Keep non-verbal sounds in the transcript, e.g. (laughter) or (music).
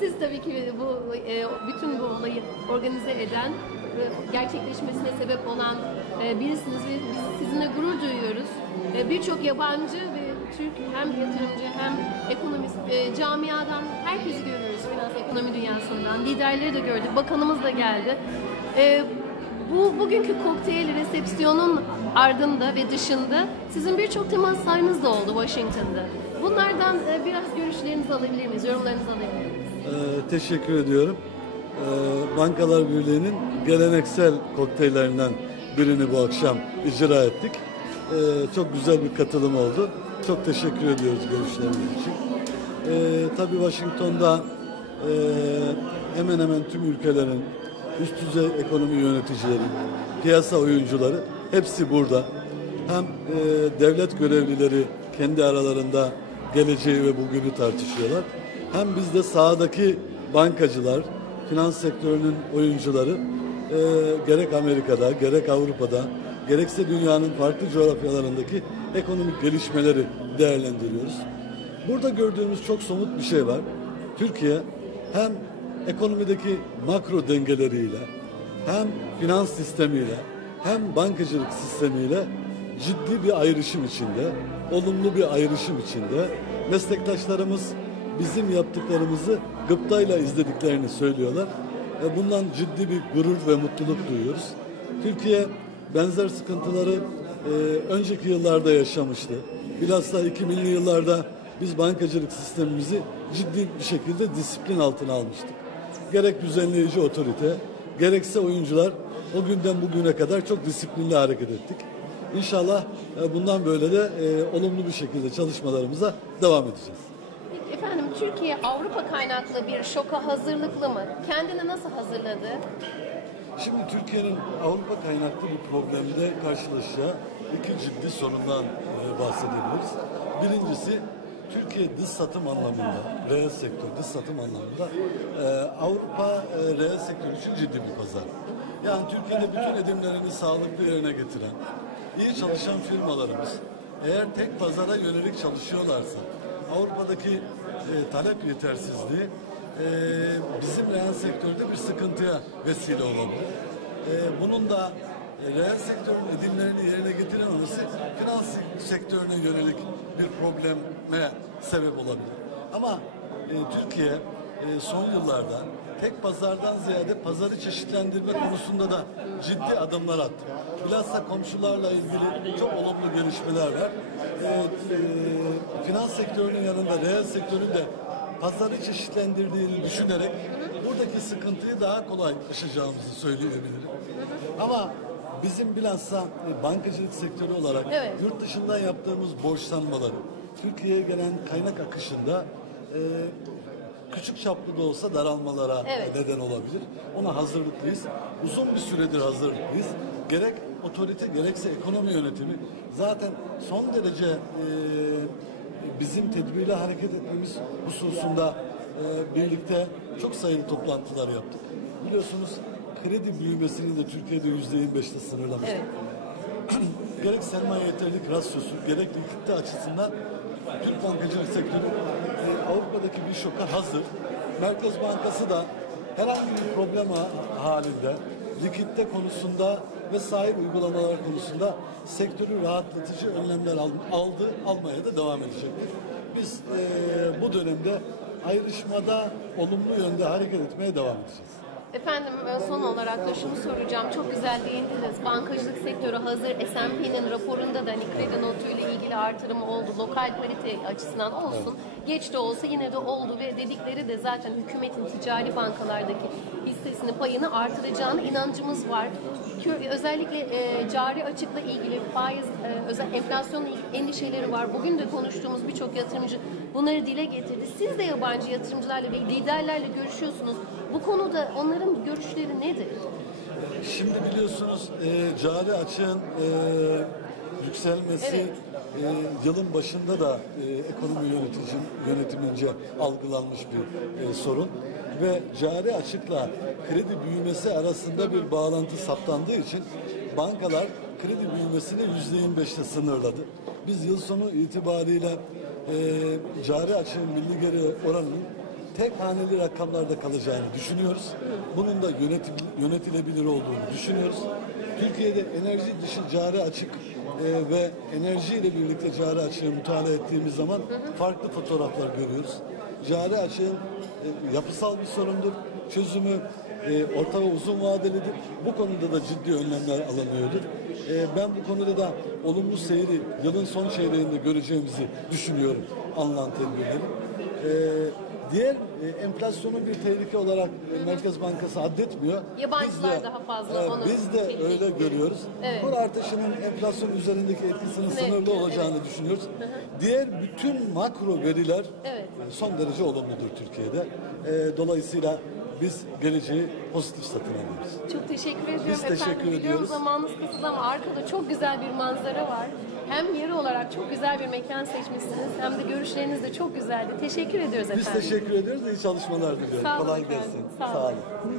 Siz tabii ki bu e, bütün bu olayı organize eden ve gerçekleşmesine sebep olan e, birisiniz ve biz sizinle gurur duyuyoruz. E, Birçok yabancı ve Türk hem yatırımcı hem ekonomist e, camiadan herkesi görüyoruz finans ekonomi dünyasından. Liderleri de gördük, bakanımız da geldi. E, bu bugünkü kokteyl resepsiyonun ardında ve dışında sizin birçok temaslarınız da oldu Washington'da. Bunlardan e, biraz görüşlerinizi alabilir miyiz, yorumlarınızı alabilir miyiz? Ee, teşekkür ediyorum. Ee, Bankalar Birliği'nin geleneksel kokteyllerinden birini bu akşam icra ettik. Ee, çok güzel bir katılım oldu. Çok teşekkür ediyoruz görüşleriniz için. Tabii Washington'da e, hemen hemen tüm ülkelerin üst düzey ekonomi yöneticileri, piyasa oyuncuları hepsi burada. Hem e, devlet görevlileri kendi aralarında geleceği ve bugünü tartışıyorlar. Hem bizde sahadaki bankacılar, finans sektörünün oyuncuları e, gerek Amerika'da, gerek Avrupa'da, gerekse dünyanın farklı coğrafyalarındaki ekonomik gelişmeleri değerlendiriyoruz. Burada gördüğümüz çok somut bir şey var. Türkiye hem ekonomideki makro dengeleriyle, hem finans sistemiyle, hem bankacılık sistemiyle ciddi bir ayrışım içinde, olumlu bir ayrışım içinde. Meslektaşlarımız bizim yaptıklarımızı gıptayla izlediklerini söylüyorlar. E, Bundan ciddi bir gurur ve mutluluk duyuyoruz. Türkiye benzer sıkıntıları e, önceki yıllarda yaşamıştı. Bilhassa 2000'li yıllarda biz bankacılık sistemimizi ciddi bir şekilde disiplin altına almıştık. Gerek düzenleyici otorite, gerekse oyuncular o günden bugüne kadar çok disiplinli hareket ettik. İnşallah e, bundan böyle de e, olumlu bir şekilde çalışmalarımıza devam edeceğiz. Efendim Türkiye Avrupa kaynaklı bir şoka hazırlıklı mı? Kendini nasıl hazırladı? Şimdi Türkiye'nin Avrupa kaynaklı bir problemde karşılaşacağı iki ciddi sorundan e, bahsedebiliriz. Birincisi Türkiye dış satım anlamında, reel sektör dış satım anlamında e, Avrupa e, reel sektör için ciddi bir pazar. Yani Türkiye'de bütün edimlerini sağlıklı yerine getiren, iyi çalışan firmalarımız eğer tek pazara yönelik çalışıyorlarsa Avrupa'daki e, talep yetersizliği e, bizim reel sektörde bir sıkıntıya vesile olabilir. E, bunun da e, reel sektörün edimlerini yerine getirememesi finans sektörüne yönelik bir probleme sebep olabilir. Ama e, Türkiye e, son yıllarda tek pazardan ziyade pazarı çeşitlendirme konusunda da ciddi adımlar attı. Bilhassa komşularla ilgili çok olumlu gelişmeler var. E, e, finans sektörünün yanında reel sektörün de pazarı çeşitlendirdiğini düşünerek buradaki sıkıntıyı daha kolay aşacağımızı söyleyebilirim. Ama bizim bilhassa bankacılık sektörü olarak Evet. yurt dışından yaptığımız borçlanmaları, Türkiye'ye gelen kaynak akışında e, küçük çaplı da olsa daralmalara Evet. neden olabilir. Ona hazırlıklıyız. Uzun bir süredir hazırlıklıyız. Gerek otorite gerekse ekonomi yönetimi zaten son derece e, bizim tedbirli hareket etmemiz hususunda e, birlikte çok sayılı toplantılar yaptık. Biliyorsunuz kredi büyümesini de Türkiye'de yüzde 25'te sınırlamıştık Evet. (clears throat) gerek sermaye yeterlilik rasyosu, gerek likitte açısından Türk bankacılık sektörü e, Avrupa'daki bir şoka hazır. Merkez Bankası da herhangi bir problem ha- halinde likitte konusunda ve sahip uygulamalar konusunda sektörü rahatlatıcı önlemler al- aldı, almaya da devam edecektir. Biz e, bu dönemde ayrışmada olumlu yönde hareket etmeye devam edeceğiz. Efendim e, son olarak da şunu soracağım. Çok güzel değindiniz. Bankacılık sektörü hazır. S&P'nin raporunda da hani kredi notuyla artırımı oldu. Lokal parite açısından olsun. Geç de olsa yine de oldu ve dedikleri de zaten hükümetin ticari bankalardaki hissesini payını artıracağına inancımız var. Özellikle e, cari açıkla ilgili faiz, e, özel enflasyonla ilgili endişeleri var. Bugün de konuştuğumuz birçok yatırımcı bunları dile getirdi. Siz de yabancı yatırımcılarla ve liderlerle görüşüyorsunuz. Bu konuda onların görüşleri nedir? Şimdi biliyorsunuz e, cari açığın e, yükselmesi Evet. E, yılın başında da e, ekonomi yönetici, yönetimince algılanmış bir e, sorun ve cari açıkla kredi büyümesi arasında bir bağlantı saptandığı için bankalar kredi büyümesini yüzde 25'te sınırladı. Biz yıl sonu itibariyle e, cari açığın milli geri oranının tek haneli rakamlarda kalacağını düşünüyoruz. Bunun da yönetim, yönetilebilir olduğunu düşünüyoruz. Türkiye'de enerji dışı cari açık e, ve enerji ile birlikte cari açığı mütalaa ettiğimiz zaman farklı fotoğraflar görüyoruz. Cari açığın e, yapısal bir sorundur. Çözümü e, orta ve uzun vadelidir. Bu konuda da ciddi önlemler alınıyordur. E, ben bu konuda da olumlu seyri yılın son çeyreğinde göreceğimizi düşünüyorum alınan tedbirleri. E, diğer e, enflasyonu bir tehlike olarak e, Merkez Bankası addetmiyor. Yabancılar Biz de- daha fazla Evet, onu Biz de tehlike öyle ediyor. görüyoruz. Evet. Kur artışının enflasyon üzerindeki etkisinin sınırlı olacağını düşünüyoruz. Diğer bütün makro veriler Evet. e, son derece olumludur Türkiye'de. E, dolayısıyla biz geleceği pozitif satın alıyoruz. Çok teşekkür ediyorum Biz efendim. teşekkür Biliyorum ediyoruz. zamanınız kısıtlı ama arkada çok güzel bir manzara var. Hem yeri olarak çok güzel bir mekan seçmişsiniz hem de görüşleriniz de çok güzeldi. Teşekkür ediyoruz Biz efendim. teşekkür ediyoruz. İyi çalışmalar diliyorum. Sağ olun Kolay efendim. gelsin. Sağ olun. Sağ olun.